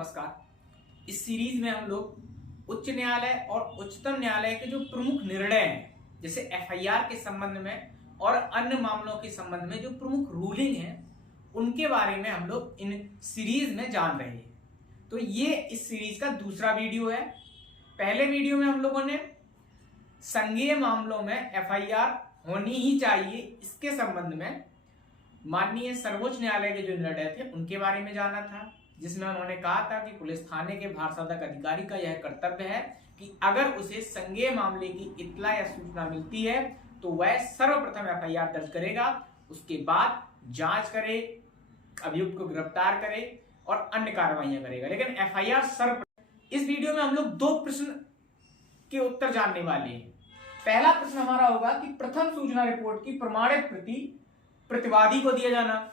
नमस्कार। इस सीरीज में हम लोग उच्च न्यायालय और उच्चतम न्यायालय के जो प्रमुख निर्णय हैं, जैसे एफआईआर के संबंध में और अन्य मामलों के संबंध में जो प्रमुख रूलिंग है, उनके बारे में हम लोग इन सीरीज में जान रहे हैं। तो ये इस सीरीज का दूसरा वीडियो है। पहले वीडियो में हम लोगों ने संज्ञेय मामलों में एफआईआर होनी ही चाहिए, इसके संबंध में माननीय सर्वोच्च न्यायालय के जो निर्णय थे उनके बारे में जाना था, जिसमें उन्होंने कहा था कि पुलिस थाने के भारसाधक अधिकारी का यह कर्तव्य है कि अगर उसे संज्ञेय मामले की इत्तला या सूचना मिलती है तो वह सर्वप्रथम एफआईआर दर्ज करेगा, उसके बाद जांच करे, अभियुक्त को गिरफ्तार करे और अन्य कार्रवाइयां करेगा। लेकिन एफआईआर सर्वप्रथम। इस वीडियो में हम लोग दो प्रश्न के उत्तर जानने वाले हैं। पहला प्रश्न हमारा होगा कि प्रथम सूचना रिपोर्ट की प्रमाणित प्रति प्रतिवादी को दिया जाना।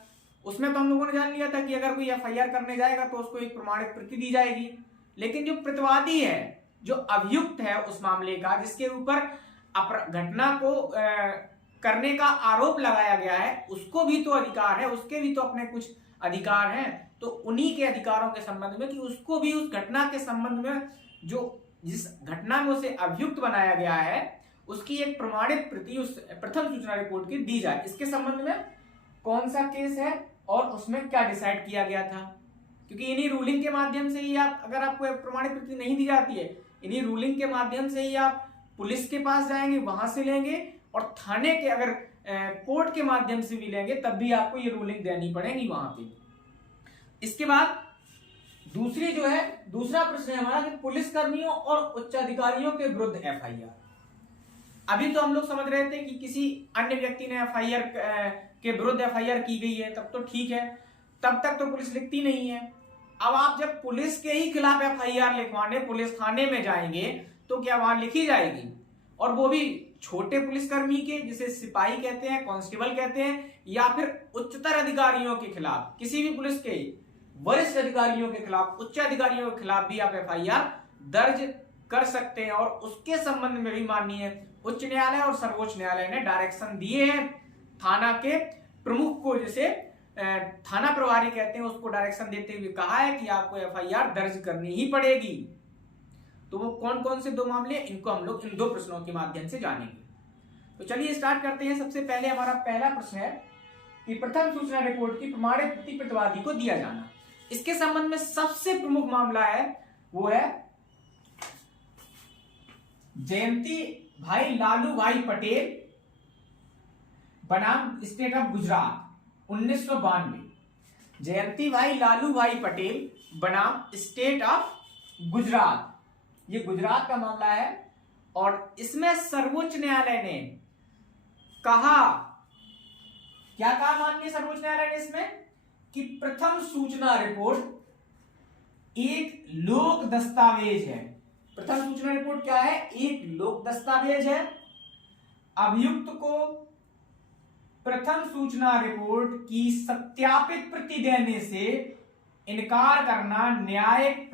उसमें तो हम लोगों ने जान लिया था कि अगर कोई एफआईआर करने जाएगा तो उसको एक प्रमाणित प्रति दी जाएगी, लेकिन जो प्रतिवादी है, जो अभियुक्त है उस मामले का, जिसके ऊपर घटना को करने का आरोप लगाया गया है, उसको भी तो अधिकार है, उसके भी तो अपने कुछ अधिकार हैं। तो उन्हीं के अधिकारों के संबंध में कि उसको भी उस घटना के संबंध में, जो जिस घटना में उसे अभियुक्त बनाया गया है, उसकी एक प्रमाणित प्रति उस प्रथम सूचना रिपोर्ट की दी जाए। इसके संबंध में कौन सा केस है और उसमें क्या डिसाइड किया गया था, क्योंकि इन्हीं रूलिंग के माध्यम से ही आप, अगर आपको प्रमाणित प्रति नहीं दी जाती है, इन्हीं रूलिंग के माध्यम से ही आप पुलिस के पास जाएंगे, वहां से लेंगे, और थाने के अगर कोर्ट के माध्यम से भी लेंगे तब भी आपको ये रूलिंग देनी पड़ेगी वहां पे। इसके बाद दूसरा प्रश्न है हमारा कि पुलिस कर्मियों और उच्चाधिकारियों के विरुद्ध एफआईआर। अभी तो हम लोग समझ रहे थे कि किसी अन्य व्यक्ति ने एफआईआर के विरुद्ध एफआईआर की गई है, तब तो ठीक है, तब तक तो पुलिस लिखती नहीं है। अब आप जब पुलिस के ही खिलाफ एफआईआर लिखवाने पुलिस थाने में जाएंगे तो क्या वहां लिखी जाएगी? और वो भी छोटे पुलिसकर्मी के, जिसे सिपाही कहते हैं, कांस्टेबल कहते हैं, या फिर उच्चतर अधिकारियों के खिलाफ, किसी भी पुलिस के वरिष्ठ अधिकारियों के खिलाफ, उच्च अधिकारियों के खिलाफ भी आप एफआईआर दर्ज कर सकते हैं। और उसके संबंध में भी माननीय उच्च न्यायालय और सर्वोच्च न्यायालय ने डायरेक्शन दिए हैं थाना के प्रमुख को, जिसे थाना प्रभारी कहते हैं, उसको डायरेक्शन देते हुए कहा है कि आपको एफआईआर दर्ज करनी ही पड़ेगी। तो वो कौन कौन से दो मामले, इनको हम लोग इन दो प्रश्नों के माध्यम से जानेंगे। तो चलिए स्टार्ट करते हैं। सबसे पहले हमारा पहला प्रश्न है कि प्रथम सूचना रिपोर्ट की प्रमाणित प्रति प्रतिवादी को दिया जाना। इसके संबंध में सबसे प्रमुख मामला है वो है जयंती भाई लालू भाई पटेल बनाम स्टेट ऑफ गुजरात 1992। जयंती भाई लालू भाई पटेल बनाम स्टेट ऑफ गुजरात, ये गुजरात का मामला है। और इसमें सर्वोच्च न्यायालय ने कहा, क्या कहा माननीय सर्वोच्च न्यायालय ने इसमें, कि प्रथम सूचना रिपोर्ट एक लोक दस्तावेज है। प्रथम सूचना रिपोर्ट क्या है? एक लोक दस्तावेज है। अभियुक्त को प्रथम सूचना रिपोर्ट की सत्यापित प्रति देने से इनकार करना न्यायिक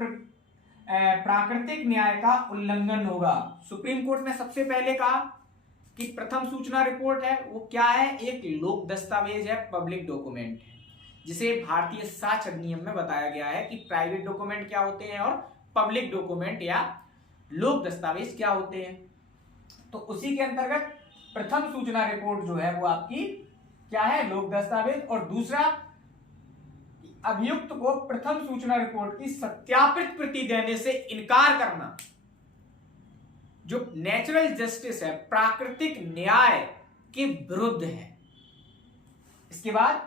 प्राकृतिक न्याय का उल्लंघन होगा। सुप्रीम कोर्ट ने सबसे पहले कहा कि प्रथम सूचना रिपोर्ट है वो क्या है? एक लोक दस्तावेज है, पब्लिक डॉक्यूमेंट है, जिसे भारतीय साक्ष्य अधिनियम में बताया गया है कि प्राइवेट डॉक्यूमेंट क्या होते हैं और पब्लिक डॉक्यूमेंट या लोक दस्तावेज क्या होते हैं। तो उसी के अंतर्गत प्रथम सूचना रिपोर्ट जो है वो आपकी क्या है? लोक दस्तावेज। और दूसरा, अभियुक्त को प्रथम सूचना रिपोर्ट की सत्यापित प्रति देने से इनकार करना, जो नेचुरल जस्टिस है, प्राकृतिक न्याय के विरुद्ध है। इसके बाद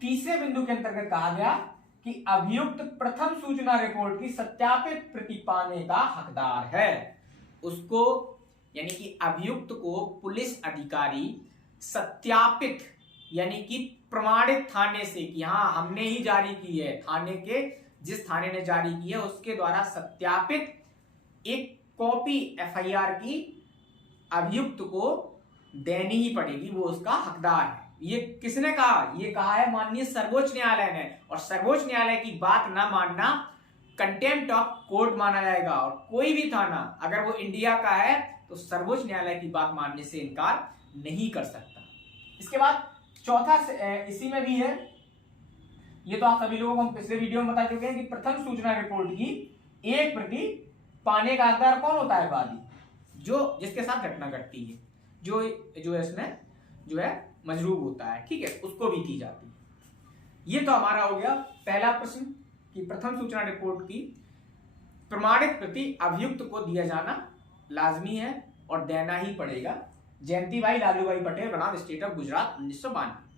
तीसरे बिंदु के अंतर्गत कहा गया कि अभियुक्त प्रथम सूचना रिपोर्ट की सत्यापित प्रति पाने का हकदार है। उसको, यानी कि अभियुक्त को पुलिस अधिकारी सत्यापित, यानी कि प्रमाणित थाने से कि हाँ हमने ही जारी की है, थाने के जिस थाने ने जारी की है उसके द्वारा सत्यापित एक कॉपी एफआईआर की अभियुक्त को देनी ही पड़ेगी, वो उसका हकदार है। ये किसने कहा? ये कहा है माननीय सर्वोच्च न्यायालय ने। और सर्वोच्च न्यायालय की बात ना मानना कंटेम्प्ट ऑफ कोर्ट माना जाएगा। और कोई भी थाना अगर वो इंडिया का है तो सर्वोच्च न्यायालय की बात मानने से इनकार नहीं कर सकता। इसके बाद चौथा इसी में भी है ये तो आप सभी लोगों को हम पिछले वीडियो में बता चुके हैं कि प्रथम सूचना रिपोर्ट की एक प्रति पाने का हकदार कौन होता है? वादी, जो जिसके साथ घटना घटती है, जो इसमें जो है मजरूब होता है, ठीक है, उसको भी दी जाती है। ये तो हमारा हो गया पहला प्रश्न कि प्रथम सूचना रिपोर्ट की प्रमाणित प्रति अभियुक्त को दिया जाना लाजमी है और देना ही पड़ेगा। जयंती भाई लालू भाई पटेल बनाम स्टेट ऑफ गुजरात 1992।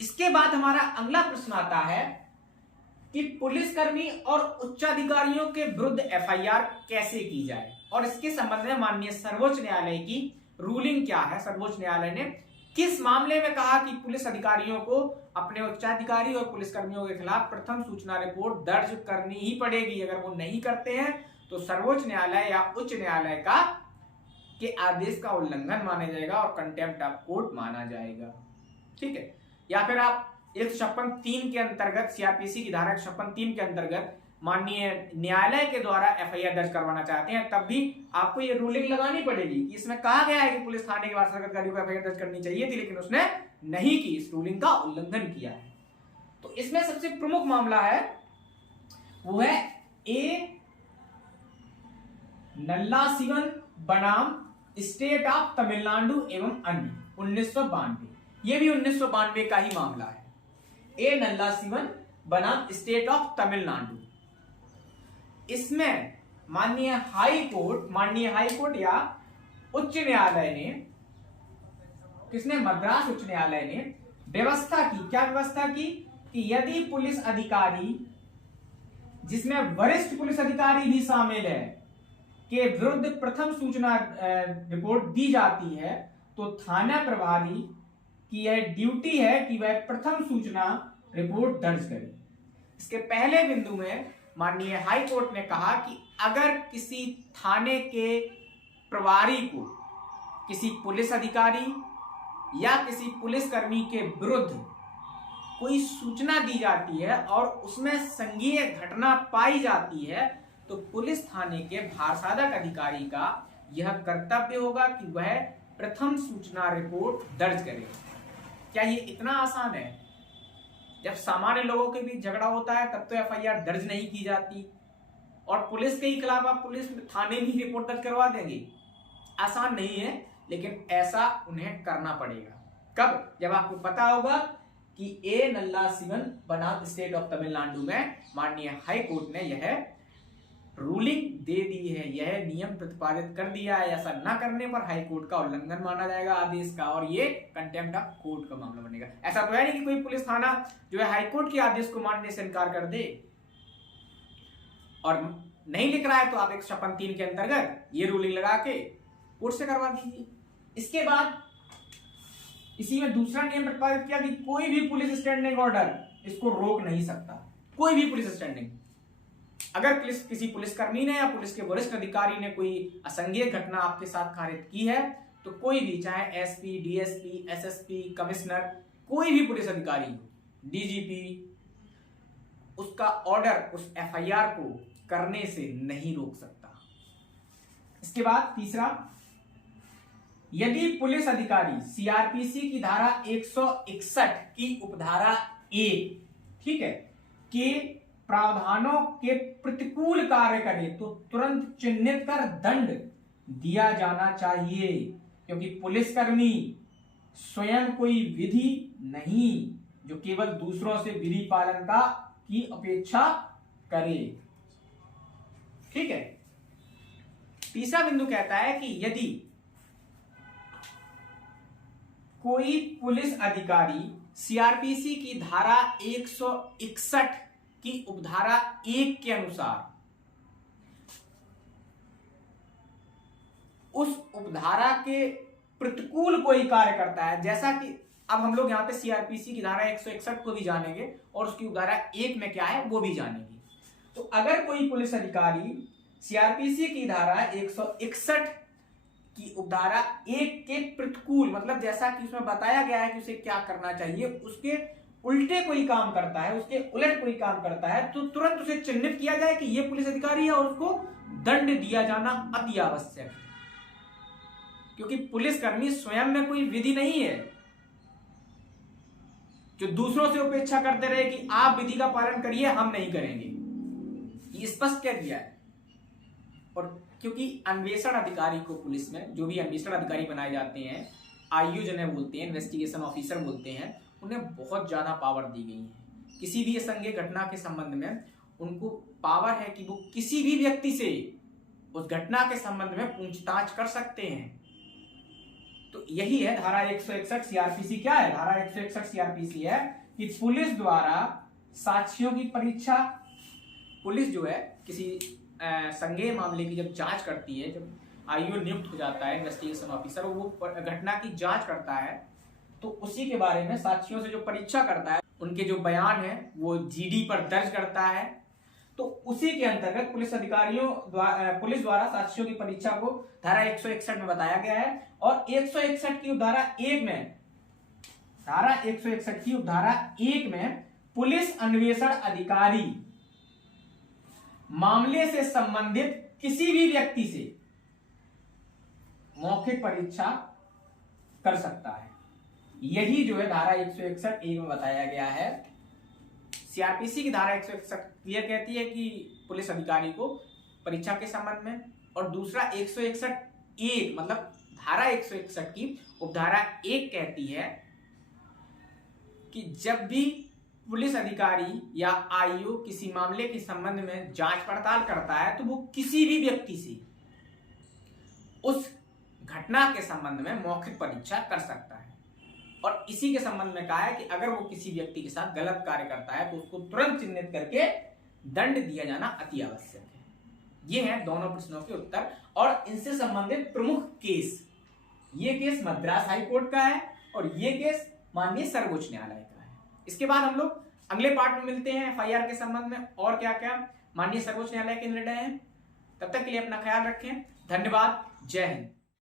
इसके बाद हमारा अगला प्रश्न आता है कि पुलिसकर्मी और उच्चाधिकारियों के विरुद्ध एफआईआर कैसे की जाए, और इसके संबंध में माननीय सर्वोच्च न्यायालय की रूलिंग क्या है। सर्वोच्च न्यायालय ने किस मामले में कहा कि पुलिस अधिकारियों को अपने उच्चाधिकारी और पुलिसकर्मियों के खिलाफ प्रथम सूचना रिपोर्ट दर्ज करनी ही पड़ेगी। अगर वो नहीं करते हैं तो सर्वोच्च न्यायालय या उच्च न्यायालय का के आदेश का उल्लंघन माना जाएगा और कंटेम्प्ट ऑफ कोर्ट माना जाएगा, ठीक है। या फिर आप 156(3) के अंतर्गत, सीआरपीसी की धारा 156(3) के अंतर्गत माननीय न्यायालय के द्वारा एफआईआर दर्ज करवाना चाहते हैं, तब भी आपको ये रूलिंग लगानी पड़ेगी कि इसमें कहा गया है कि पुलिस थाने के वारसागत अधिकारी को एफआईआर दर्ज करनी चाहिए थी, लेकिन उसने नहीं की, इस रूलिंग का उल्लंघन किया है। तो इसमें सबसे प्रमुख मामला है वो है ए नल्लासिवन बनाम स्टेट ऑफ तमिलनाडु एवं अन्य 1992। ये भी 1992 का ही मामला है। ए नल्लासिवन बनाम स्टेट ऑफ तमिलनाडु। इसमें माननीय हाई कोर्ट या उच्च न्यायालय ने, किसने? मद्रास उच्च न्यायालय ने व्यवस्था की, क्या व्यवस्था की कि यदि पुलिस अधिकारी, जिसमें वरिष्ठ पुलिस अधिकारी भी शामिल है, के विरुद्ध प्रथम सूचना रिपोर्ट दी जाती है तो थाना प्रभारी की यह ड्यूटी है कि वह प्रथम सूचना रिपोर्ट दर्ज करे। इसके पहले बिंदु में माननीय हाई कोर्ट ने कहा कि अगर किसी थाने के प्रभारी को किसी पुलिस अधिकारी या किसी पुलिसकर्मी के विरुद्ध कोई सूचना दी जाती है और उसमें संज्ञेय घटना पाई जाती है, तो पुलिस थाने के भारसाधक अधिकारी का यह कर्तव्य होगा कि वह प्रथम सूचना रिपोर्ट दर्ज करे। क्या ये इतना आसान है? जब सामान्य लोगों के बीच झगड़ा होता है तब तो एफआईआर दर्ज नहीं की जाती, और पुलिस के ही खिलाफ आप पुलिस थाने में ही रिपोर्ट दर्ज करवा देंगे। आसान नहीं है, लेकिन ऐसा उन्हें करना पड़ेगा। कब? जब आपको पता होगा कि ए नल्लासिवन बनाम स्टेट ऑफ तमिलनाडु में माननीय हाई कोर्ट ने यह रूलिंग दे दी है, यह नियम प्रतिपादित कर दिया है। ऐसा ना करने पर हाई कोर्ट का उल्लंघन माना जाएगा आदेश का, और ये कंटेम्प्ट ऑफ कोर्ट का मामला बनेगा। ऐसा तो है नहीं कि कोई पुलिस थाना जो है हाई कोर्ट के आदेश को मानने से इनकार कर दे और नहीं लिख रहा है, तो आप 156(3) के अंतर्गत ये रूलिंग लगा के कोर्ट से करवा दीजिए। इसके बाद इसी में दूसरा नियम प्रतिपादित किया कि कोई भी पुलिस स्टैंडिंग ऑर्डर इसको रोक नहीं सकता। कोई भी पुलिस स्टैंडिंग, अगर किसी पुलिसकर्मी ने या पुलिस के वरिष्ठ अधिकारी ने कोई असंज्ञेय घटना आपके साथ कारित की है, तो कोई भी, चाहे एसपी, डीएसपी, एसएसपी, कमिश्नर, कोई भी पुलिस अधिकारी हो, डीजीपी, उसका ऑर्डर उस एफआईआर को करने से नहीं रोक सकता। इसके बाद तीसरा, यदि पुलिस अधिकारी सीआरपीसी की धारा 161 की उपधारा 1, ठीक है, के प्रावधानों के प्रतिकूल कार्य करे तो तुरंत चिन्हित कर दंड दिया जाना चाहिए, क्योंकि पुलिसकर्मी स्वयं कोई विधि नहीं जो केवल दूसरों से विधि पालन की अपेक्षा करे, ठीक है। तीसरा बिंदु कहता है कि यदि कोई पुलिस अधिकारी सीआरपीसी की धारा 161 की उपधारा 1 के अनुसार उस उपधारा के प्रतिकूल कोई कार्य करता है, जैसा कि अब हम लोग यहां पे सीआरपीसी की धारा 161 को भी जानेंगे और उसकी उपधारा 1 में क्या है वो भी जानेंगे। तो अगर कोई पुलिस अधिकारी सीआरपीसी की धारा 161 की उपधारा 1 के प्रतिकूल, मतलब जैसा कि उसमें बताया गया है कि उसे क्या करना चाहिए, उसके उल्टे कोई काम करता है, उसके उलट कोई काम करता है, तो तुरंत उसे चिन्हित किया जाए कि यह पुलिस अधिकारी है और उसको दंड दिया जाना अति आवश्यक है, क्योंकि पुलिसकर्मी स्वयं में कोई विधि नहीं है जो दूसरों से अपेक्षा करते रहे कि आप विधि का पालन करिए, हम नहीं करेंगे, ये स्पष्ट कह दिया है। और क्योंकि अन्वेषण अधिकारी को पुलिस में जो भी अन्वेषण अधिकारी बनाए जाते हैं, आईओ जिन्हें बोलते हैं, इन्वेस्टिगेशन ऑफिसर बोलते हैं, उन्हें बहुत ज्यादा पावर दी गई है। किसी भी असंज्ञेय घटना के संबंध में उनको पावर है कि वो किसी भी व्यक्ति से उस घटना के संबंध में पूछताछ कर सकते हैं। तो यही है धारा 161 सीआरपीसी। क्या है धारा 161 सीआरपीसी? है कि पुलिस द्वारा साक्ष्यों की परीक्षा, पुलिस जो है किसी संज्ञेय मामले की जब जांच करती है, जब आईओ नियुक्त हो जाता है इन्वेस्टिगेशन ऑफिसर, वो घटना की जांच करता है, तो उसी के बारे में साक्ष्यों से जो परीक्षा करता है, उनके जो बयान है वो जीडी पर दर्ज करता है। तो उसी के अंतर्गत पुलिस अधिकारियों पुलिस द्वारा साक्ष्यों की परीक्षा को धारा 161 में बताया गया है। और 161 की धारा 1 में, धारा 161 की धारा 1 में पुलिस अन्वेषण अधिकारी मामले से संबंधित किसी भी व्यक्ति से मौखिक परीक्षा कर सकता है। यही जो है धारा 161 ए में बताया गया है। सीआरपीसी की धारा 161 क्लियर कहती है कि पुलिस अधिकारी को परीक्षा के संबंध में, और दूसरा 161 मतलब धारा 161 की उपधारा 1 कहती है कि जब भी पुलिस अधिकारी या आईओ किसी मामले के संबंध में जांच पड़ताल करता है, तो वो किसी भी व्यक्ति से उस घटना के संबंध में मौखिक परीक्षा कर सकता है। और इसी के संबंध में कहा है कि अगर वो किसी व्यक्ति के साथ गलत कार्य करता है तो उसको तुरंत चिन्हित करके दंड दिया जाना अति आवश्यक है। ये हैं दोनों प्रश्नों के उत्तर और इनसे संबंधित प्रमुख केस। ये केस मद्रास हाई कोर्ट का है और ये केस माननीय सर्वोच्च न्यायालय का है। इसके बाद हम लोग अगले पार्ट में मिलते हैं एफआईआर के संबंध में और क्या क्या माननीय सर्वोच्च न्यायालय के निर्णय हैं। तब तक के लिए अपना ख्याल रखें। धन्यवाद। जय हिंद।